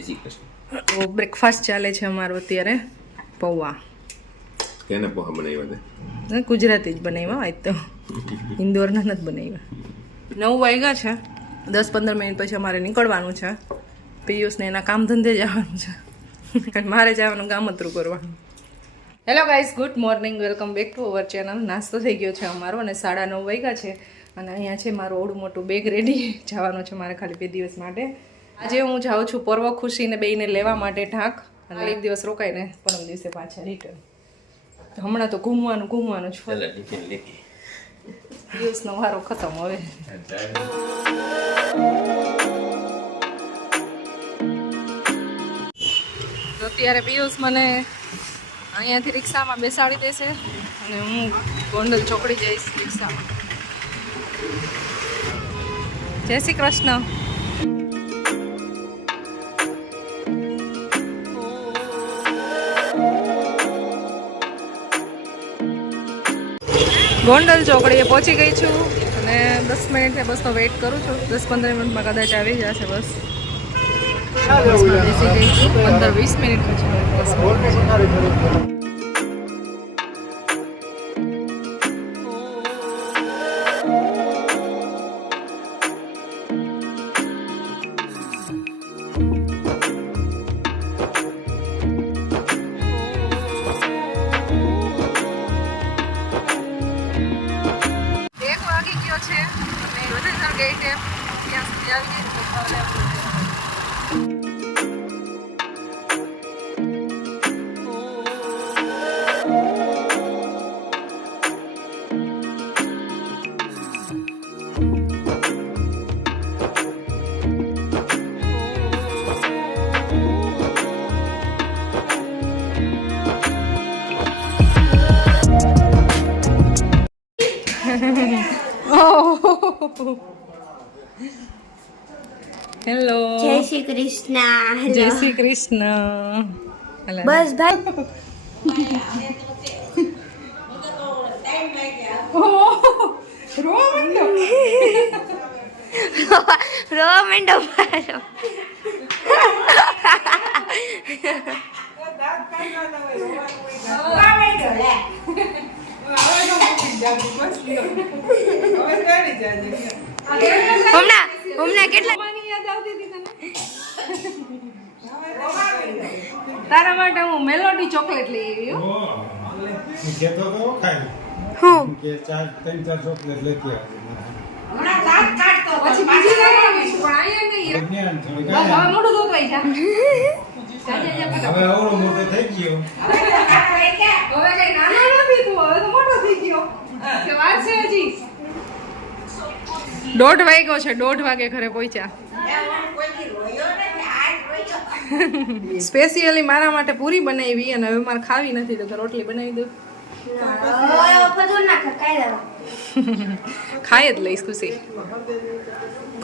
જય શ્રી કૃષ્ણ. તો બ્રેકફાસ્ટ ચાલે છે અમારો અત્યારે. પૌવા કેને પોહા બનાવ્યા તે? ગુજરાતી જ બનાવ્યા આજ તો, ઇન્દોરના નથી બનાવ્યા. 9 વાગ્યા છે, 10-15 મિનિટ પછી અમારે નીકળવાનું છે. પિયુષને એના કામ ધંધે જવાનું છે, મારે જવાનું ગામતરું કરવાનું. Hello guys, good morning, welcome back to our channel. નાસ્તો થઈ ગયો છે અમારો અને 9:30 વાગ્યા છે અને અહીંયા છે મારું ઓડું મોટું બેગ રેડી. જવાનું છે મારે ખાલી 2 દિવસ માટે. આજે હું જાઉં છું પર્વ ખુશીને બેયને લેવા માટે ઢાક, અને 1 દિવસ રોકાઈને પરમ દિવસે પાછા રિટર્ન. હમણાં તો ઘૂમવાનું જ. દિવસનો વારો ખતમ હવે. અત્યારે પિયુષ મને અહીંયાથી રિક્ષામાં બેસાડી દેશે અને હું ગોંડલ ચોકડી જઈશ રિક્ષામાં. જય શ્રી કૃષ્ણ. ગોંડલ ચોકડીએ પહોંચી ગઈ છું અને 10 મિનિટથી બસનો વેઇટ કરું છું. 10-15 મિનિટમાં કદાચ આવી જશે બસ. બસમાં બેસી ગઈ છું. 15-20 મિનિટ પછી બસ. હેલો, જય શ્રી કૃષ્ણ. જય શ્રી કૃષ્ણ. બસ ભાઈ રોવા માંડો મારો. હમણાં કેટલા તારા માટે હું મેલોડી ચોકલેટ લઈ આવી હો. કેતો તો ખાઈ હું કે 4-3 ચોકલેટ લેતી પછી બીજી લાવવાની છું, પણ અહીંયા નહીં. બસ હવે મોઢું ધોવાઈ જા. હવે આવડો મોટો થઈ ગયો. હવે કઈ નાનો નથી તું, હવે તો મોટો થઈ ગયો. કે વાર છે હજી. 1:30 વાગ્યો છે. 1:30 વાગે ઘરે પહોંચ્યા. સ્પેશિયલી મારા માટે પૂરી બનાવી અને હવે મારે ખાવી નથી તો રોટલી બનાવી દઉં. ખાઈ જ લઈશ.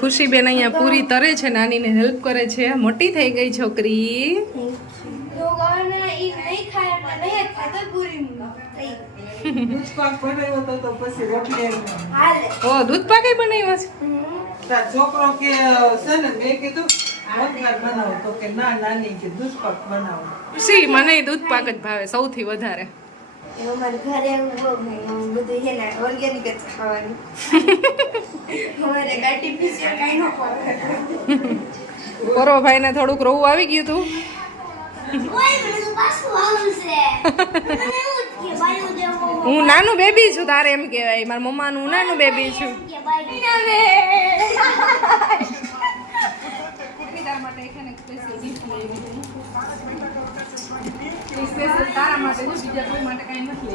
ખુશી બેન અહીંયા પૂરી તરે છે, નાનીને હેલ્પ કરે છે. મોટી થઈ ગઈ છોકરી. ઓ દૂધ પાક બનાવ્યો છે. છોકરો કે છે ને મેં કીધું બનાવો તો કે ના નાની કે દૂધ પાક બનાવો. ખુશી મને દૂધ પાક જ ભાવે સૌથી વધારે. ઘરે બધું છે ને ઓર્ગેનિક જ ખાવાનું. અમારે આર્ટિફિશિયલ કાંઈ ન ખાવે. પરોભાઈને થોડુંક રોવું આવી ગયું હતું. હું નાનું બેબી છું તારે એમ કહેવાય. મારા મમ્માનું હું નાનું બેબી છું. તારા માટે બીજા કોઈ માટે કઈ નથી.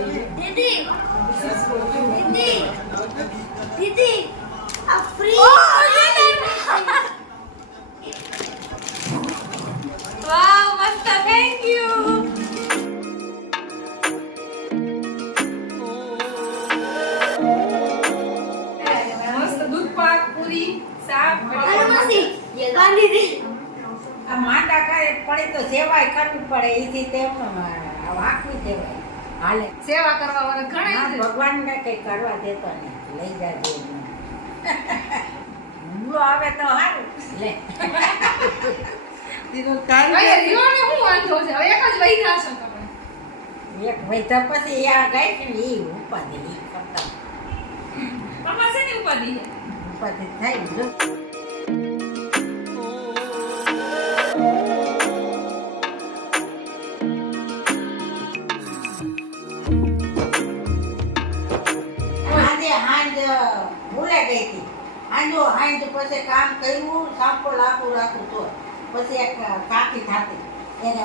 દીદી આ ફ્રી વાવ મસ્ત. Thank you. મસ્ત દૂધ પાક, પૂરી, શાક. આ માંડા ખાય પડે તો સેવાય કરવી પડે. એથી તેમ વાંકવી દેવાય હાલે. સેવા કરવા વાળા ઘણા છે. ભગવાન ને કઈ કરવા દેતો નહીં. લઈ જાજે હુમલો આવે તો સારું લે. દીકરો કાલ ભાઈ રીવાને શું વાંધો છે હવે એક જ વૈધા છો તમે એક વૈધા પછી આ ગાય કે ઈ ઉપાધિ ઈ કરતા તમારે છે ને ઉપાધિ છે ઉપાધિ થાય જો ભૂલે ગઈ હતી હાંજ પછી કામ કર્યું સાપો લાકુ રાખું તો પછી એક કાકી થાતી એને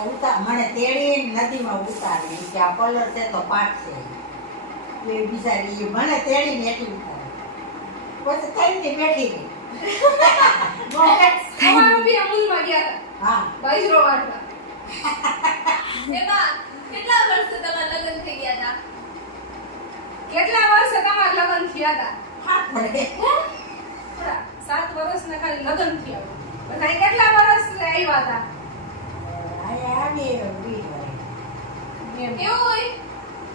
મને તેડી નદીમાં ઉતારી કે આ કલર છે તો પાક છે એ બિચારી મને તેડી એટલી ઉતારી પછી થઈને બેઠી ગઈ તમારો બી અમૂલમાં ગયા હતા હા બાજરો વાટવા એમાં કેટલા વર્ષે તમારા લગ્ન થઈ ગયા હતા? કેટલા વર્ષે તમારા લગ્ન થયા હતા હા પડે થોડા 7 વર્ષના ખાલી લગ્ન થયા બધા કેટલા વર્ષ આવ્યા હતા આવી એમ. એવું હોય?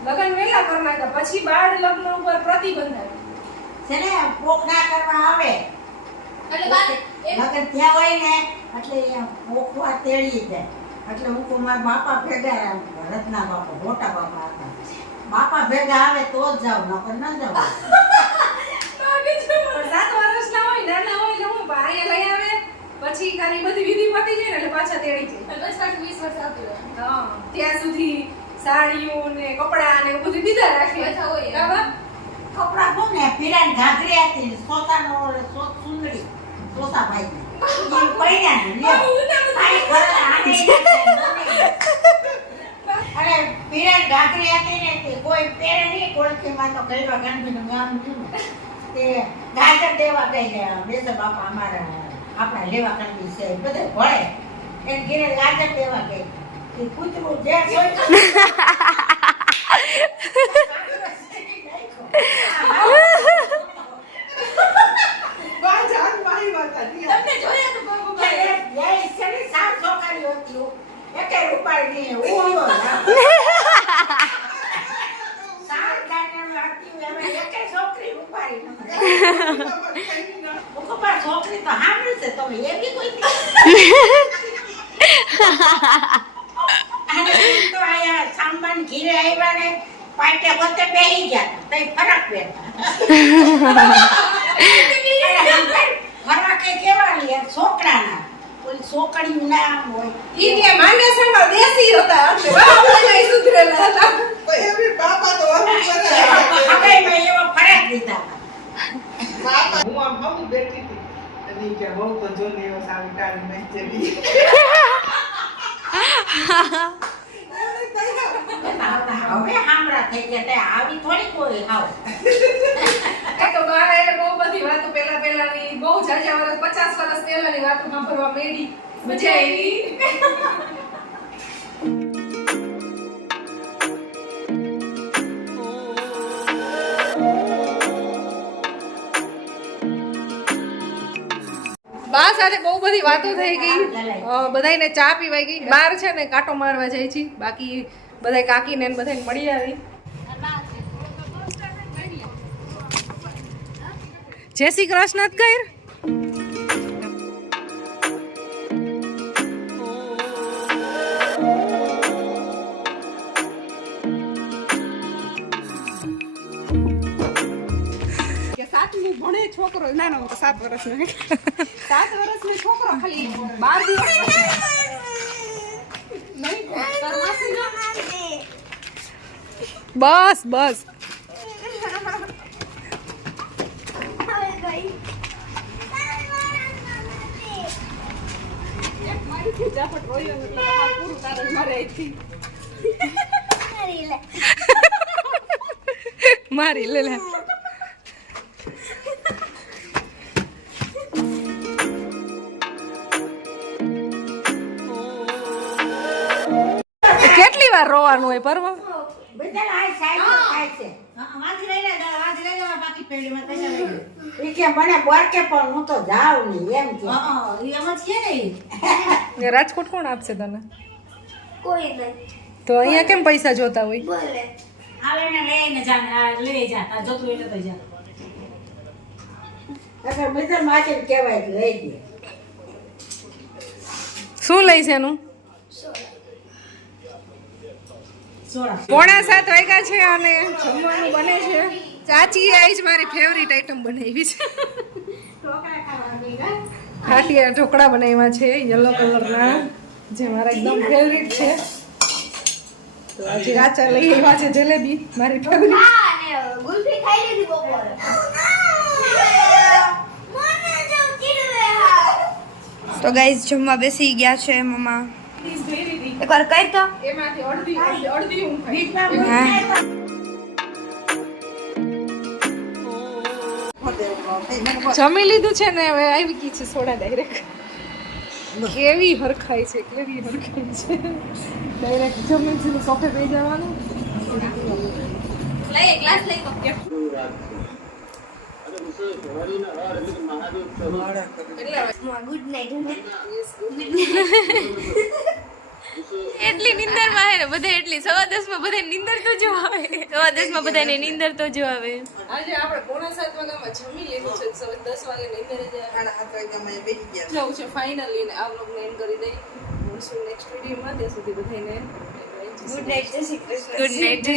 લગ્ન વહેલા કરી નાખ્યા પછી બાળ લગ્ન ઉપર પ્રતિબંધ આવ્યો છે ને પોખરા કરવા આવે એટલે બાર લગન થયા હોય ને એટલે પોખવા તેડી જાય એટલે હું કહું મારા બાપા ભેગા રત્ના બાપા મોટા બાપા હતા બાપા ભેગા આવે તો જ જાવ નકર ન જાવ 7 વર્ષના હોય નાના હોય એટલે હું અહીંયા લઈ આવે પછી ખાલી બધી વિધિ પતી જાય ને એટલે પાછા તેડી જાય બસ પાછું 20 વર્ષ આવતું રહે. હા ત્યાં સુધી સાડીઓ ને કપડા ને એવું બધું દીધા રાખે બધા હોય એમ. બરાબર કપડા કોણ ને પીરાન ઘાઘરી હતી સોતાનો સુંદરી સોતા ભાઈ ને પૈણા ને લ્યો આઈ ઘરે આને અરે પીરાન ઘાઘરી હતી ને તે કોઈ પહેરે નહીં કોળખીમાં તો કઈવા ગાંધીનું ગામ થયું ને તે ગાજર દેવા ગઈ ને બેસે બાપા અમારા આપણા લેવા કરવી છે બધે ભળે એને ઘરે ગાજર દેવા ગઈ એ કૂતરું જે કોઈ બા જાન મારી વાત હતી તમને જોયા તો બાબુ છોકરી તો સાંભળ્યું છે તમે એ બી કોઈ તો આયા સામાન ઘીરે આવ્યા ને પાટે વચ્ચે બેહી ગયા તઈ ફરક બેઠા ફરક એ કેવાની છોકરાના કોઈ છોકરીયું ના હોય ઈ કે માંડેસરમાં દેશી હતા એટલે બાપુને સુધરેલા હતા કોઈ એવી બાપા તો હવે મેં એવો ફરક દીધા બાપા હું આમ હમ બેઠી હતી અને ઈ કે બહુ તો જોને એવો સામી કાઢી મેં ચડી હવે હામરા થઈ ગયા તે આવી થોડી કોઈ હાવ એ તો મારા એને બહુ બધી વાતો પેલાની બહુ જાજા વર્ષ 50 વર્ષ પહેલાની વાતો સાંભળવા મેડી મજા આવી બા સાથે બહુ બધી વાતો થઈ ગઈ બધાને ચા પીવાઈ ગઈ બહાર છે ને કાંટો મારવા જાય છે બાકી બધા કાકીને ને બધાને મળી આવી જય શ્રી કૃષ્ણ કર ભણે છોકરો ના ના 7 વર્ષનો 7 વર્ષનો છોકરો ખાલી 12 દિવસ બસ બસ મારી લે લે કેટલી વાર રોવાનું હોય પરવા બધા આ સાઈડ થાય છે વાંચી લઈને બાકી પેઢીમાં પૈસા લઈ ઈ કે મને બરકે પણ હું તો જાઉં નહીં એમ કે એમ જ કે નહીં રાજકોટ કોણ આપશે તને કોઈ નહીં તો અહીંયા કેમ પૈસા જોતા હોય બોલે આવે ને લઈને જા લઈ જા આ જોતું એટલે તો જા અગર મિત્ર માચે કહેવાય લઈ દે શું લઈશ એનું? 6:45 વાગ્યા છે અને જમવાનું બને છે. ચાચી આજ મારી ફેવરિટ આઈટમ બનાવી છે. ખાટિયા ઢોકળા બનાવ્યા છે યલો કલરના, જે મારા એકદમ ફેવરિટ છે. તો આજે કાચા લઈ આવ્યા છે જલેબી, મારી ફેવરિટ. અને ગુલ્ફી ખાઈ લીધી બપોરે. તો ગાઈઝ જમવા બેસી ગયા છે મમ્મા. એકવાર કહી તો એમાંથી અડધી હું ખાઈશ. જમી લીધું છે ને, હવે આવી ગઈ છે સોડા ડાયરેક્ટ. કેવી હરખાઈ છે, કેવી હરખાઈ છે. ડાયરેક્ટ જમી છે સોફે પી જવાનું. લઈ ગ્લાસ લઈ તો કે ગુડ નાઈટ. એટલી નિંદર માં હે ને બધા, એટલી 10:15 માં બધા નિંદર તો જો આવે, 10:15 માં બધાને નિંદર તો જો આવે. આજે આપણે 6:45 વાગ્યામાં જમી લીધું છે, 10 વાગે નિંદર જાય. 7 વાગ્યામાં બેસી ગયા જવું છે ફાઇનલી. ને આ વ્લોગને એન્ડ કરી દઈ. મળશું નેક્સ્ટ વિડીયોમાં. ત્યાં સુધી બધાને ગુડ નાઈટ. જય શ્રી કૃષ્ણ. Good night.